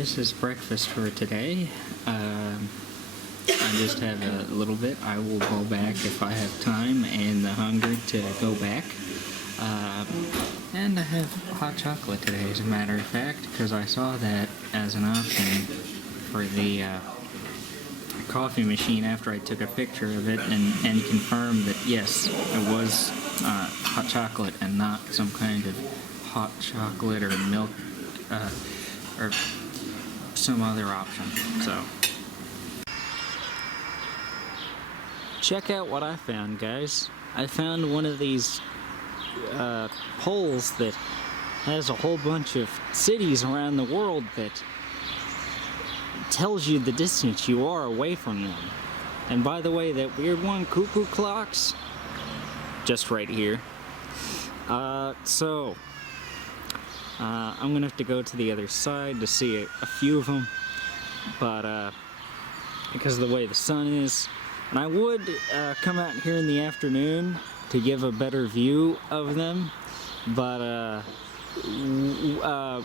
this is breakfast for today. I just have a little bit. I will go back if I have time and the hunger to go back. And I have hot chocolate today, as a matter of fact, because I saw that as an option for the coffee machine after I took a picture of it and confirmed that yes, it was hot chocolate and not some kind of hot chocolate or milk or some other option. So check out what I found, guys. I found one of these poles that has a whole bunch of cities around the world that tells you the distance you are away from them. And by the way, that weird one, cuckoo clocks, just right here. I'm gonna have to go to the other side to see a few of them, but because of the way the sun is, and I would come out here in the afternoon to give a better view of them, but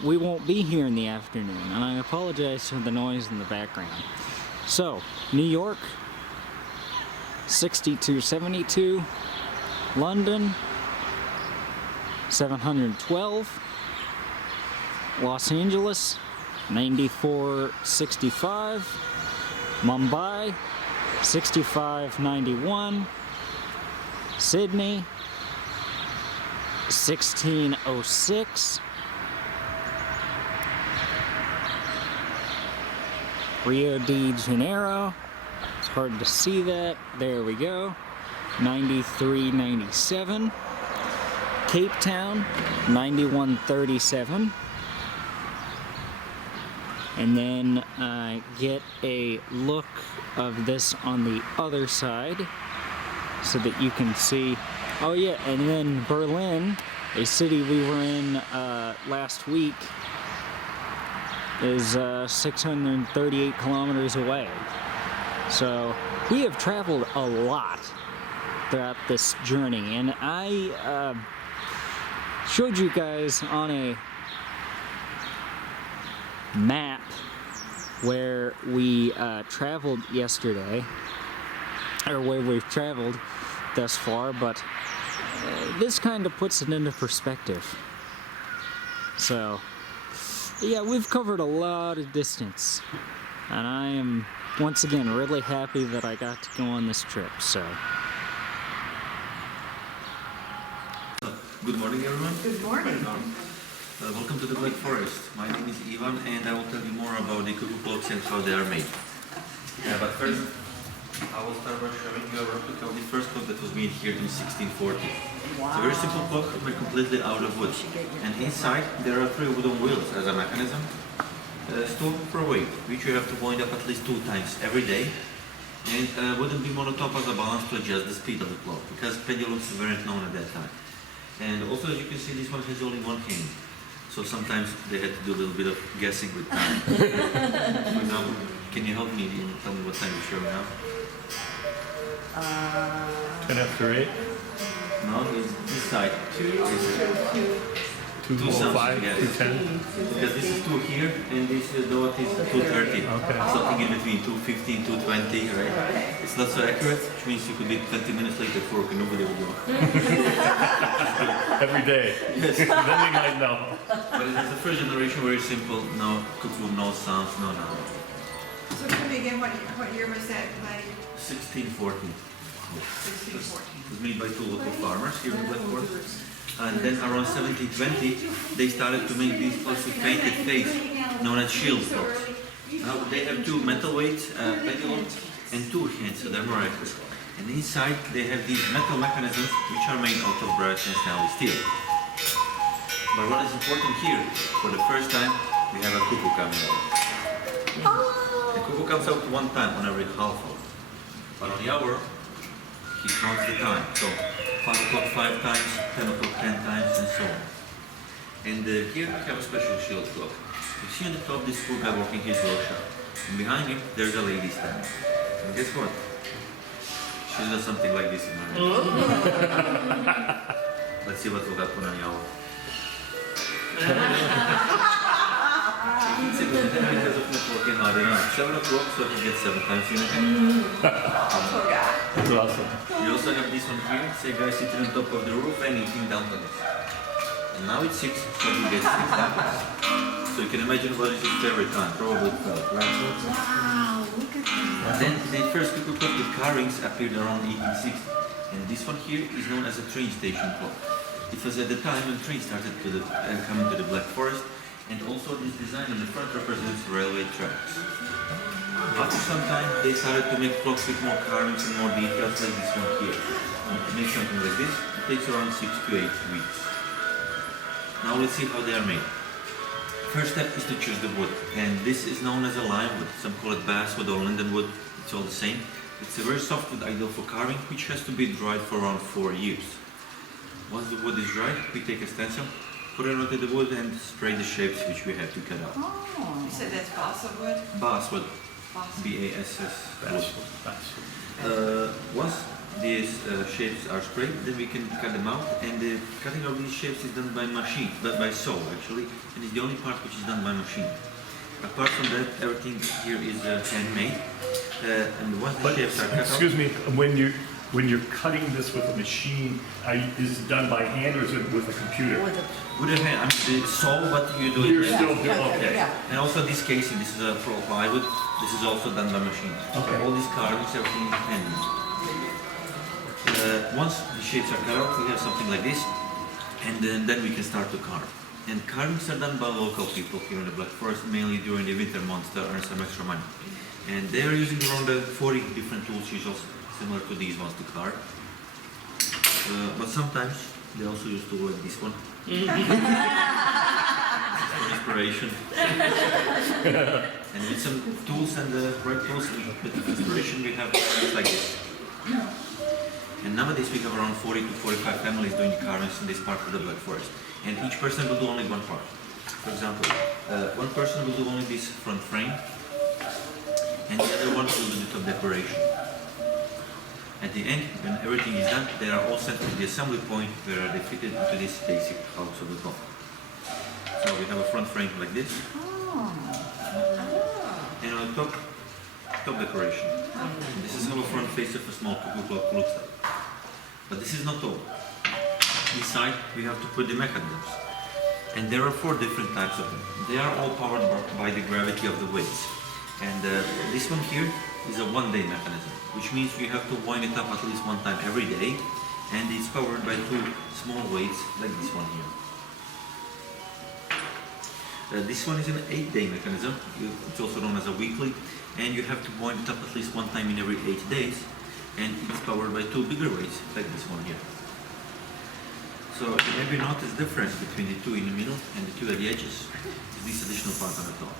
we won't be here in the afternoon, and I apologize for the noise in the background. So, New York, 6272, London, 712, Los Angeles, 9465, Mumbai, 6591, Sydney, 1606, Rio de Janeiro, it's hard to see that, there we go, 9397, Cape Town, 9137, and then get a look of this on the other side so that you can see. Oh yeah, and then Berlin, a city we were in last week, is 638 kilometers away. So we have traveled a lot throughout this journey, and I showed you guys on a map where we traveled yesterday, or where we've traveled thus far, but this kind of puts it into perspective. So yeah, we've covered a lot of distance, and I am once again really happy that I got to go on this trip. So good morning, everyone. Good morning. Welcome to the Black Forest. My name is Ivan, and I will tell you more about the cuckoo clocks and how they are made. But first, I will start by showing you a replica of the first clock that was made here in 1640. Wow. It's a very simple clock made completely out of wood. And inside there are 3 wooden wheels as a mechanism, stored for weight, which you have to wind up at least 2 times every day. And wouldn't be monotop as a balance to adjust the speed of the clock, because pendulums weren't known at that time. And also, as you can see, this one has only one hand. So sometimes they had to do a little bit of guessing with time. For example, can you help me tell me what time you show now? 10 after 8? No, it's this side. 2:05, yes. 2:10? Because this is 2 here, and this dot is 2:30. Okay. Something in between, 2:15, 2:20, right? It's not so accurate, which means you could be 20 minutes late at work and nobody will know. Every day. Yes. Then we might know. But it's the first generation, very simple, no cuckoo, no sounds, no nothing. So tell me again, what year was that? 1614. 1614. It was made by 2 local farmers here in Black Forest. And then around 1720, they started to make these clocks with painted face, known as shield clocks. Now they have 2 metal weights, pendulums, and 2 hands, so they're more accurate. And inside they have these metal mechanisms, which are made out of brass and stainless steel. But what is important here, for the first time, we have a cuckoo coming out. The cuckoo comes out 1 time on every half hour. But on the hour, he counts the time. So 5 o'clock 5 times, 10 o'clock 10 times, and so on. And here we have a special shield clock. You see on the top this poor guy working his workshop. And behind him, there's a lady standing. And guess what? She does something like this in her head. Let's see what will happen on the hour. It's a good thing because of networking. I don't know. 7 o'clock, so he gets 7 times in a day. Poor guy. That's awesome. We also have this one here. It's a guy sitting on top of the roof and eating dumplings. And now it's 6, so he gets 6 dumplings. So you can imagine what is his favorite time. Probably 12, right? Wow, look at that. Then the first cuckoo clock with car rings appeared around 1860. And this one here is known as a train station clock. It was at the time when trains started to coming to the Black Forest, and also this design on the front represents railway tracks. After some time, they started to make clocks with more carvings and more details like this one here. And to make something like this, it takes around 6 to 8 weeks. Now let's see how they are made. First step is to choose the wood, and this is known as a lime wood. Some call it basswood or linden wood, it's all the same. It's a very soft wood ideal for carving, which has to be dried for around 4 years. Once the wood is dried, we take a stencil, put it onto the wood and spray the shapes which we have to cut out. Oh, you said that's balsa wood? Basswood, Balsa. B-A-S-S. That's Once these shapes are sprayed, then we can cut them out, and the cutting of these shapes is done by machine, but by saw actually, and it's the only part which is done by machine. Apart from that, everything here is handmade, and once the But, shapes are cut excuse out, me, when you're cutting this with a machine, is it done by hand or is it with a computer? With a, with a hand, I mean, the saw, but you do You're it. still yeah, doing, okay. yeah. And also this casing, this is a pro plywood, this is also done by machine. Okay. All these carvings, everything is handmade. Once the shapes are cut out, we have something like this, and then we can start to carve. And carvings are done by local people here in the Black Forest, mainly during the winter months to earn some extra money. And they are using around 40 different tools, usually similar to these ones to carve. But sometimes they also use tools like this one. For inspiration. And with some tools and the right tools and a bit of inspiration, we have carvings like this. And nowadays we have around 40 to 45 families doing the carvings in this part of the Black Forest. And each person will do only one part. For example, one person will do only this front frame, and the other one will do the top decoration. At the end, when everything is done, they are all sent to the assembly point where they fitted into this basic house of the clock. So we have a front frame like this, and on the top decoration. And this is how a front face of a small cuckoo clock looks like. But this is not all. Inside we have to put the mechanisms. And there are 4 different types of them. They are all powered by the gravity of the weights. And this one here is a one-day mechanism, which means we have to wind it up at least one time every day. And it's powered by 2 small weights like this one here. This one is an 8-day mechanism. It's also known as a weekly. And you have to wind it up at least one time in every 8 days. And it's powered by 2 bigger weights like this one here. So you maybe notice the difference between the 2 in the middle and the 2 at the edges. Is this additional part on the top.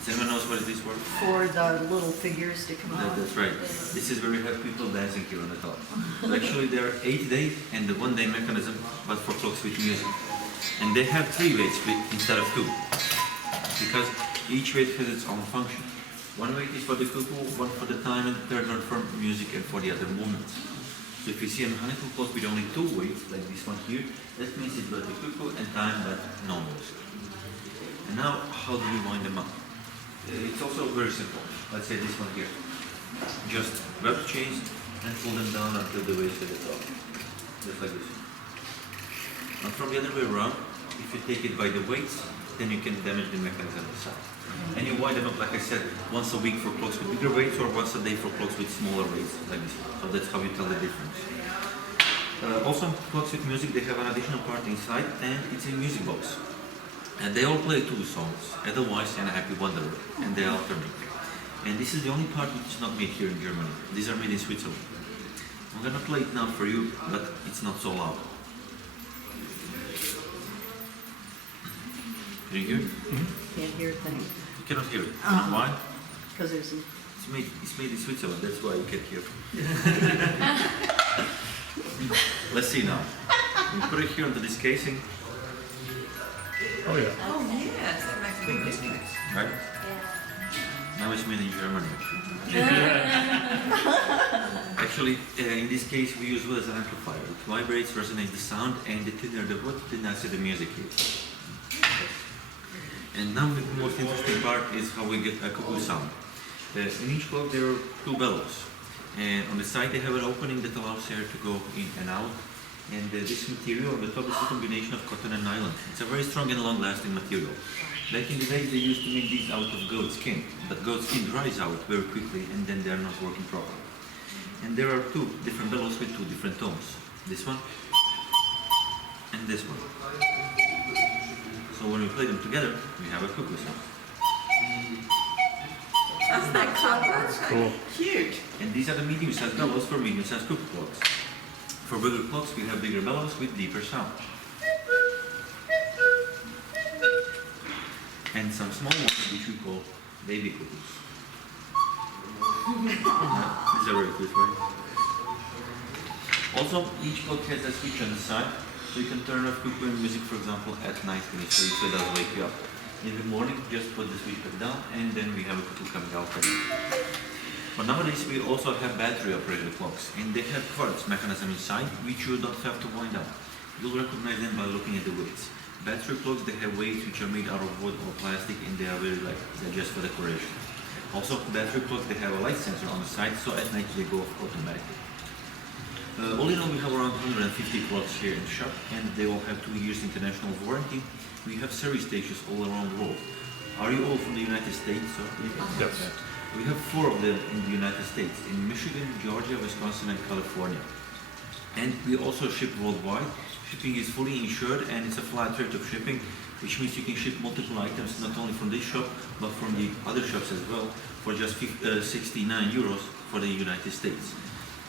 Does anyone knows what is this for? For the little figures to come out. That's right. This is where we have people dancing here on the top. So actually there are 8-day and the 1-day mechanism, but for clocks with music. And they have 3 weights instead of 2. Because each weight has its own function. One weight is for the cuckoo, one for the time, and the third one for music and for the other movements. So if you see a mechanical clock with only 2 weights, like this one here, that means it's got the cuckoo and time, but no music. And now, how do we wind them up? It's also very simple. Let's say this one here. Just grab the chains and pull them down until the weights at the top. Just like this. And from the other way around, if you take it by the weights, then you can damage the mechanism inside. And you wind them up, like I said, once a week for clocks with bigger weights or once a day for clocks with smaller weights, like this. So that's how you tell the difference. Also, clocks with music, they have an additional part inside, and it's a music box. And they all play 2 songs, Edelweiss and a Happy Wanderer, and they alternate. And this is the only part which is not made here in Germany. These are made in Switzerland. I'm gonna play it now for you, but it's not so loud. Can you hear it? Can't hear a thing, You cannot hear it. Uh-huh. Why? because there's, It's made in Switzerland, that's why you can't hear. Let's see now. We put it here into this casing, Oh, yeah. Oh, yes, that makes a big difference. right? Now it's made in Germany. Actually, in this case, we use wood as an amplifier. It vibrates, resonates the sound, and the thinner the wood, the nicer the music is. And now the most interesting part is how we get a cuckoo sound. In each clock there are two bellows, and on the side they have an opening that allows air to go in and out. And this material on the top is a combination of cotton and nylon. It's a very strong and long-lasting material. Back in the days they used to make these out of goat skin, but goat skin dries out very quickly and then they are not working properly. And there are two different bellows with two different tones. This one and this one. So when we play them together, we have a cuckoo sound. That's that copper. That's cool. Cute. And these are the medium-sized bellows for medium-sized cuckoo clocks. For bigger clocks, we have bigger bellows with deeper sound. And some small ones which we call baby cuckoos. These are very cute, right? Also, each clock has a switch on the side, so you can turn off cuckoo music, for example, at night when you sleep, so it doesn't wake you up. In the morning, just put the switch back down, and then we have a cuckoo coming out. But nowadays, we also have battery-operated clocks, and they have quartz mechanism inside, which you don't have to wind up. You'll recognize them by looking at the weights. Battery clocks, they have weights which are made out of wood or plastic, and they are very light. They're just for decoration. Also, battery clocks, they have a light sensor on the side, so at night they go off automatically. All in all, we have around 150 clocks here in the shop, and they all have 2 years international warranty. We have service stations all around the world. Are you all from the United States? So Yes. we have 4 of them in the United States, in Michigan, Georgia, Wisconsin, and California. And we also ship worldwide. Shipping is fully insured, and it's a flat rate of shipping, which means you can ship multiple items, not only from this shop, but from the other shops as well, for just 69 euros for the United States.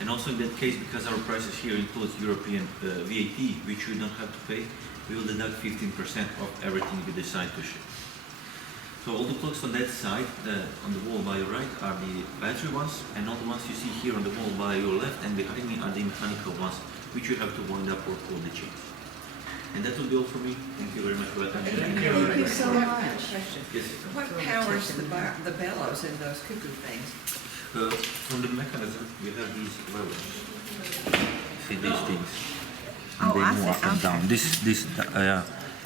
And also in that case, because our prices here includes European VAT, which you don't have to pay, we will deduct 15% of everything we decide to ship. So all the clocks on that side, on the wall by your right, are the battery ones, and all the ones you see here on the wall by your left and behind me are the mechanical ones, which you have to wind up or pull the chains. And that will be all for me. Thank you very much for attending. Thank you so much. Yes. What powers the bellows in those cuckoo things? From the mechanism, we have these levers. See these things? And Oh, they I move see. up and down.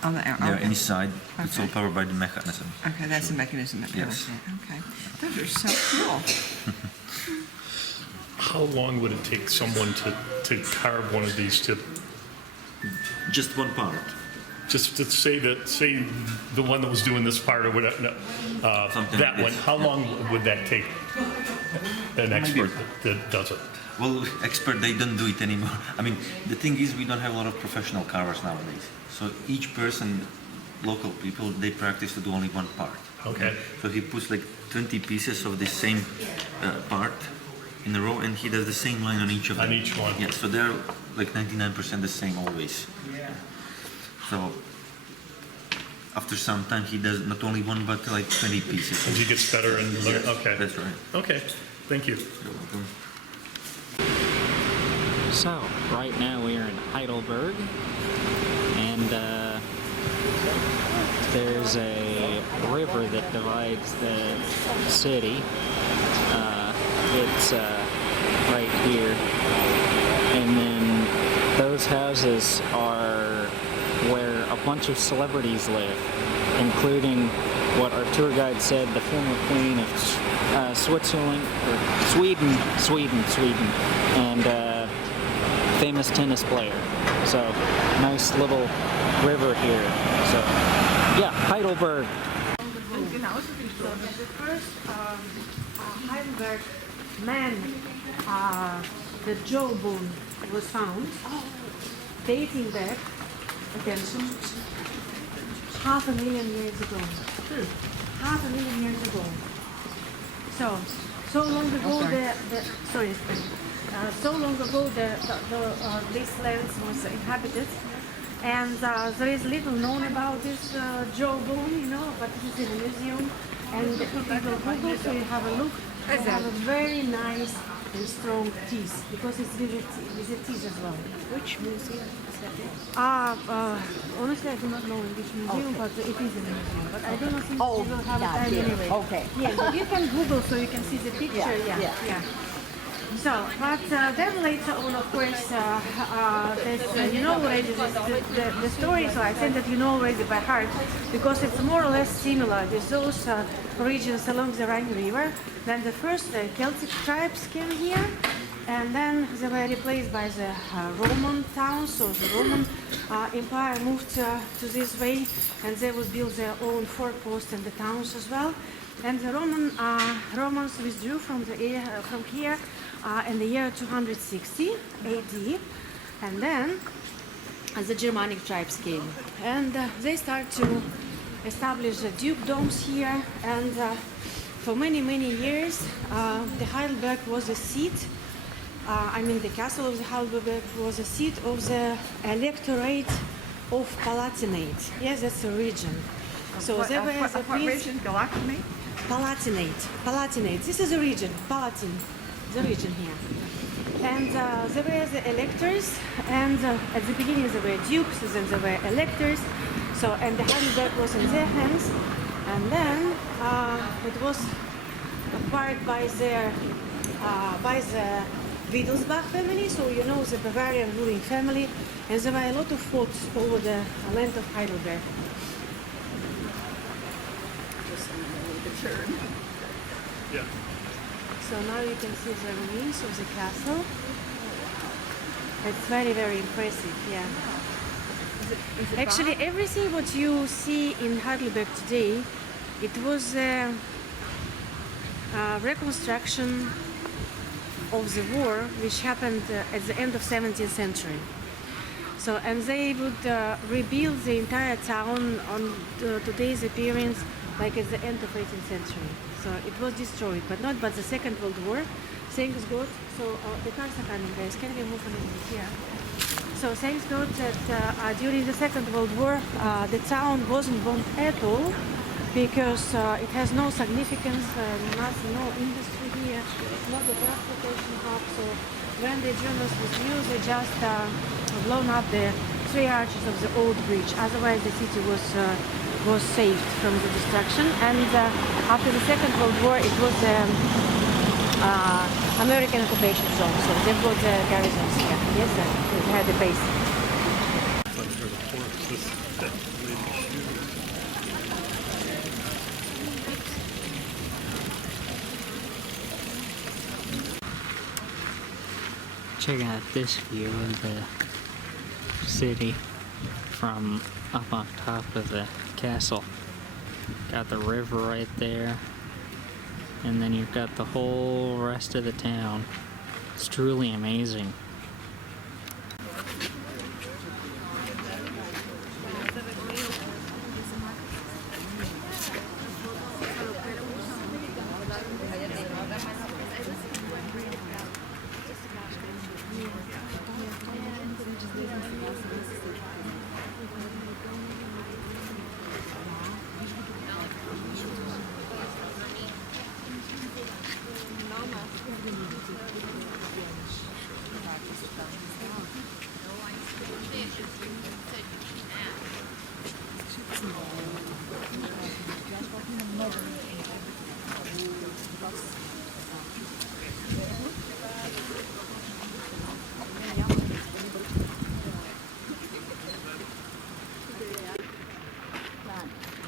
On the They're okay. inside. It's all Okay. powered by the mechanism. Okay, that's the mechanism that powers Yes. it. Okay. Those are so cool. How long would it take someone to carve one of these to Just one part. just to say the one that was doing this part or whatever, no, Something that like one, this. how long would that take an expert that does it? Well, expert, they don't do it anymore. I mean, the thing is, we don't have a lot of professional carvers nowadays. So each person, local people, they practice to do only one part. Okay. So he puts like 20 pieces of the same part in a row, and he does the same line on each of them. On each one. Yeah, so they're like 99% the same always. So after some time, he does not only one, but like 20 pieces. As he gets better and learn, Yes, okay. That's right. Okay, thank you. You're welcome. So, right now we are in Heidelberg, and there's a river that divides the city. It's right here, and then those houses are where a bunch of celebrities live, including what our tour guide said, the former queen of Switzerland, or Sweden, and famous tennis player. So, nice little river here. So, yeah, Heidelberg. So the first Heidelberg man, the jawbone was found, dating back, attention, 500,000 years ago. 500,000 years ago. So long ago, so long ago this land was inhabited, and there is little known about this jawbone, but it is in a museum, and if you go Google, so you have a look, they have a very nice and strong teeth, because it's with the teeth as well. Which museum is that in? Honestly, I do not know in which museum, but it is in a museum. But I don't know if you Oh, will have yeah, time yeah. anyway. Okay. Yeah, but you can Google so you can see the picture. Yeah, yeah. So, but then later on, of course, you know already the story, so I think that you know already by heart, because it's more or less similar with those regions along the Rhine River. Then the first Celtic tribes came here, and then they were replaced by the Roman towns, so the Roman Empire moved to this way, and they would build their own foreposts in the towns as well. And the Romans withdrew from here in the year 260 AD, and then the Germanic tribes came, and they started to establish the dukedoms here, and for many years the Heidelberg was a seat. The castle of the Heidelberg was a seat of the electorate of Palatinate. Yes, that's a region. So there was a region? Palatinate? Palatinate. This is a region. Palatin, the region here. And there were the electors, and at the beginning there were dukes, then there were electors. So, and the Heidelberg was in their hands, and then it was acquired by the Wittelsbach family. So you know the Bavarian ruling family, and there were a lot of fights over the land of Heidelberg. Yeah. So now you can see the ruins of the castle. It's very impressive, yeah. Actually, everything what you see in Heidelberg today, it was a reconstruction of the war which happened at the end of 17th century. So, and they would rebuild the entire town on today's appearance like at the end of 18th century. So it was destroyed, but not by the Second World War. Thanks God. So the cars are coming, guys. Can we move a little bit here? So thanks God that during the Second World War, the town wasn't bombed at all, because it has no significance, no industry here, not a transportation hub. So when the Germans withdrew, they just blown up the 3 arches of the old bridge. Otherwise, the city was saved from the destruction. And after the Second World War, it was American occupation zone. So they've got the garrisons here. Yes, they had a base. Check out this view of the city from up on top of the castle. Got the river right there, and then you've got the whole rest of the town. It's truly amazing.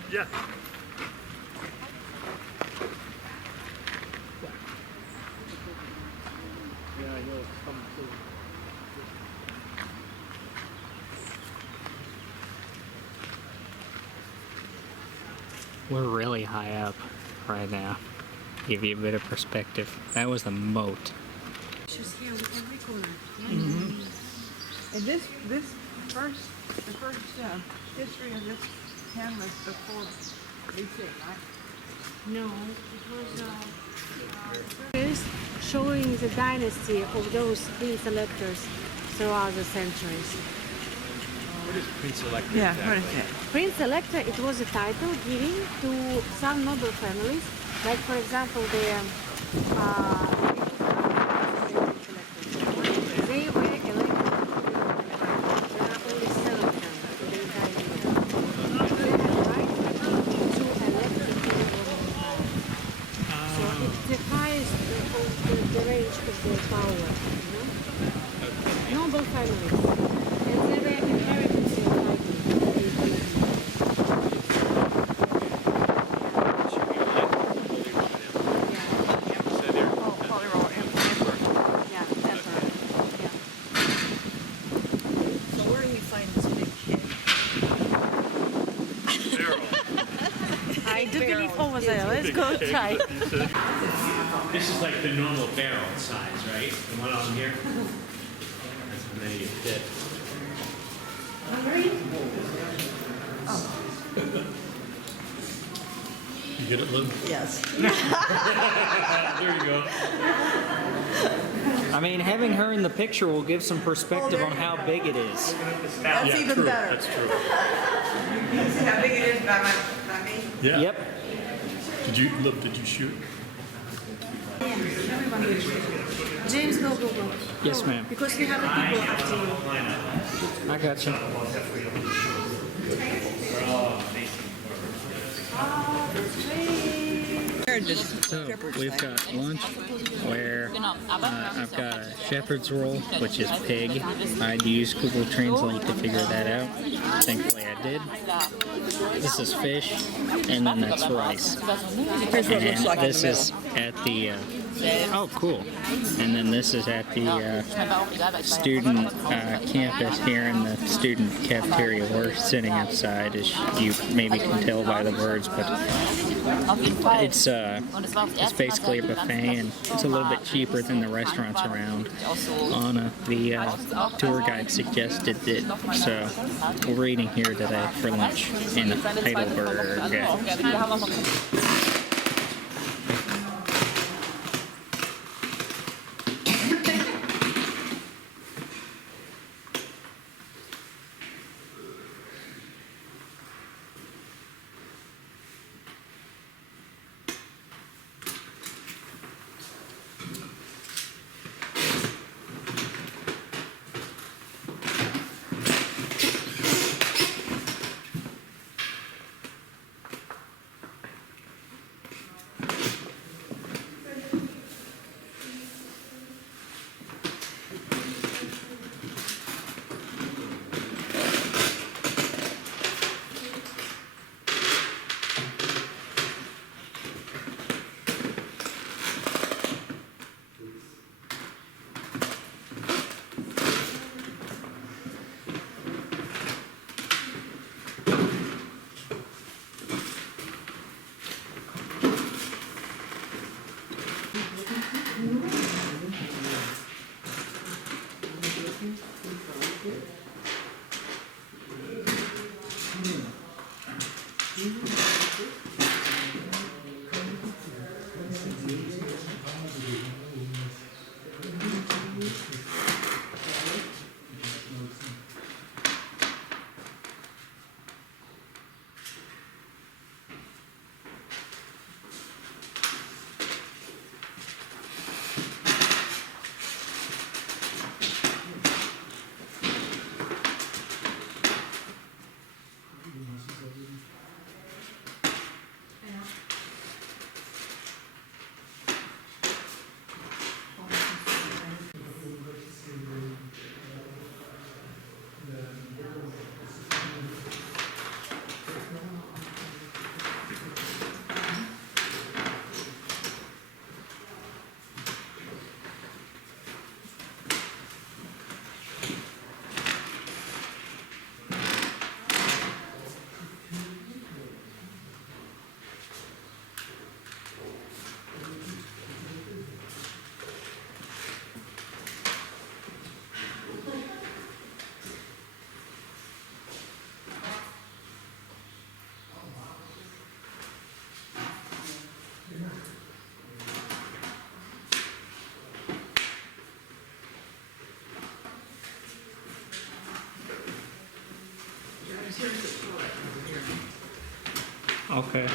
Yeah. We're really high up right now. Give you a bit of perspective. That was the moat. She's here on every corner. And the first history of this town was before BC, right? No, it was showing the dynasty of those prince electors throughout the centuries. What is Prince Elector? Yeah, exactly? what is it? Prince Elector, it was a title given to some noble families, like for example they were elected. There are only 7 of them in the entire kingdom. They had the right to elect the king of Roman Empire. So it's the highest of the range of the power. families. And they were inherited in yeah, emperor. Yeah. So where do we find this big kid? I do believe over there. Let's go try. This is like the normal barrel size, right? The one on here? That's how many you fit. You get it, Lynn? Yes. There you go. I mean, having her in the picture will give some perspective on how big it is. That's Yeah, even true. better. That's true. See how big it is by me? Yeah. Yep. Did you look? Did you shoot? James, go. Yes, Go, ma'am. Because you have the people after you. I got you. So we've got lunch where I've got a shepherd's roll, which is pig. I'd use Google Translate to figure that out. Thankfully I did. This is fish, and then that's rice. Here's what it looks like And in this the is at the, oh cool. And then this is at the student campus here in the student cafeteria. We're sitting outside, as you maybe can tell by the birds, but it's basically a buffet, and it's a little bit cheaper than the restaurants around. Anna, the tour guide, suggested it, so we're eating here today for lunch in Heidelberg. Okay.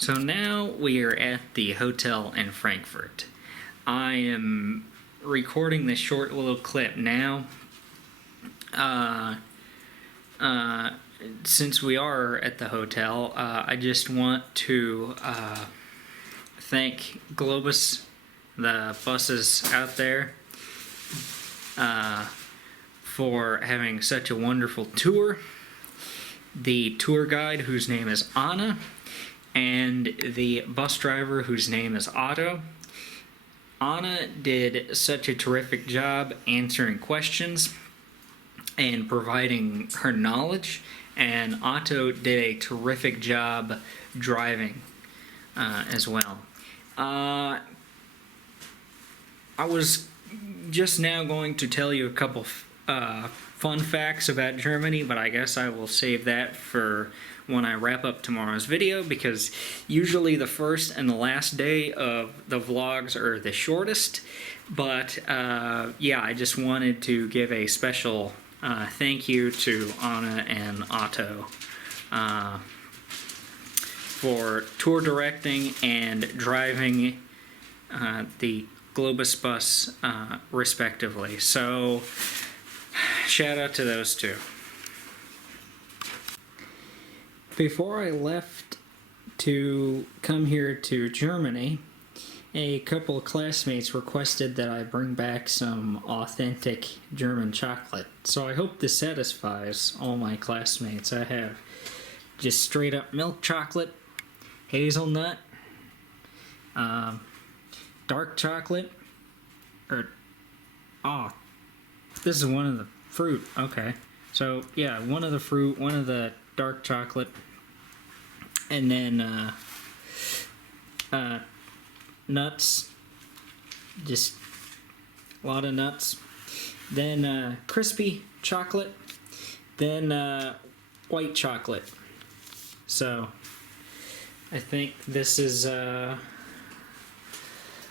So now we are at the hotel in Frankfurt. I am recording this short little clip now. Since we are at the hotel, I just want to thank Globus, the buses out there, for having such a wonderful tour. The tour guide, whose name is Anna, and the bus driver, whose name is Otto. Anna did such a terrific job answering questions and providing her knowledge, and Otto did a terrific job driving as well. I was just now going to tell you a couple fun facts about Germany, but I guess I will save that for when I wrap up tomorrow's video, because usually the first and the last day of the vlogs are the shortest. But yeah, I just wanted to give a special thank you to Anna and Otto for tour directing and driving the Globus bus respectively. So shout out to those two. Before I left to come here to Germany, a couple of classmates requested that I bring back some authentic German chocolate. So I hope this satisfies all my classmates. I have just straight up milk chocolate, hazelnut, dark chocolate, this is one of the fruit, okay. So yeah, one of the fruit, one of the dark chocolate, and then nuts, just a lot of nuts, then crispy chocolate, then white chocolate. So I think this is I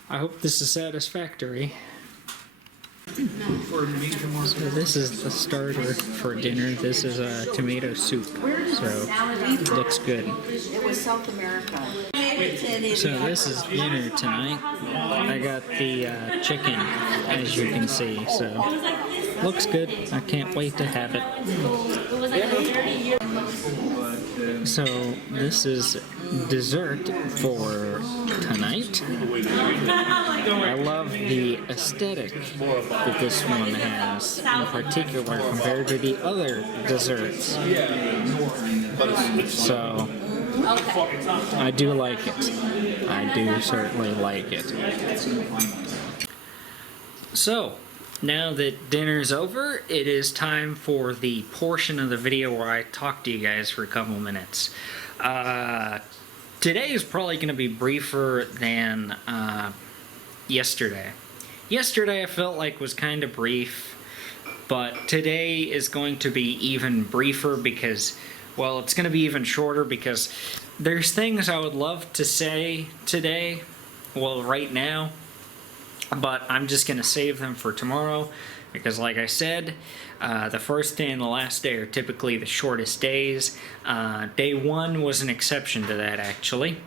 hope this is satisfactory. So this is the starter for dinner. This is a tomato soup, so it looks good. It was South America. So this is dinner tonight. I got the chicken, as you can see, so looks good. I can't wait to have it. So this is dessert for tonight. I love the aesthetic that this one has in particular compared to the other desserts. So I do like it. I do certainly like it. So now that dinner's over, it is time for the portion of the video where I talk to you guys for a couple minutes. Today is probably going to be briefer than yesterday. Yesterday I felt like was kind of brief, but today is going to be even briefer because, well, it's going to be even shorter because there's things I would love to say today, well, right now, but I'm just going to save them for tomorrow because, like I said, the first day and the last day are typically the shortest days. Day one was an exception to that, actually.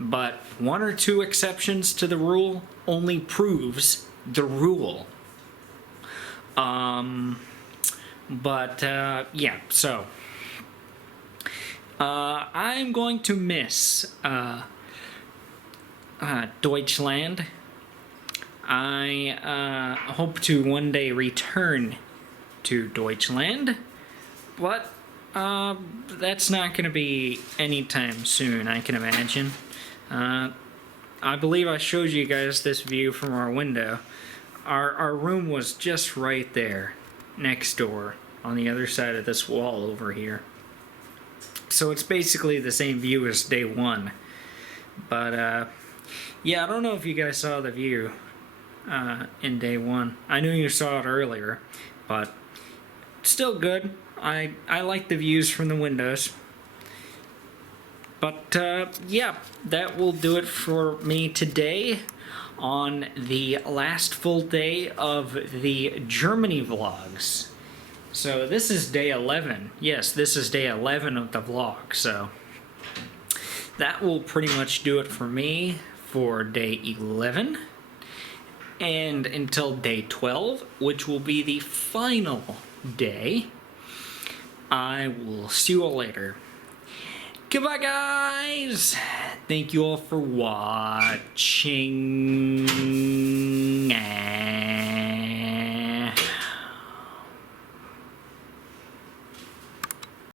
But one or two exceptions to the rule only proves the rule. Yeah, so I'm going to miss Deutschland. I hope to one day return to Deutschland, but that's not going to be anytime soon, I can imagine. I believe I showed you guys this view from our window. Our room was just right there, next door, on the other side of this wall over here. So it's basically the same view as day one. But, yeah, I don't know if you guys saw the view in day one. I knew you saw it earlier, but still good. I like the views from the windows. But, yeah, that will do it for me today on the last full day of the Germany vlogs. So this is day 11. Yes, this is day 11 of the vlog, so that will pretty much do it for me for day 11. And until day 12, which will be the final day, I will see you all later. Goodbye, guys! Thank you all for watching.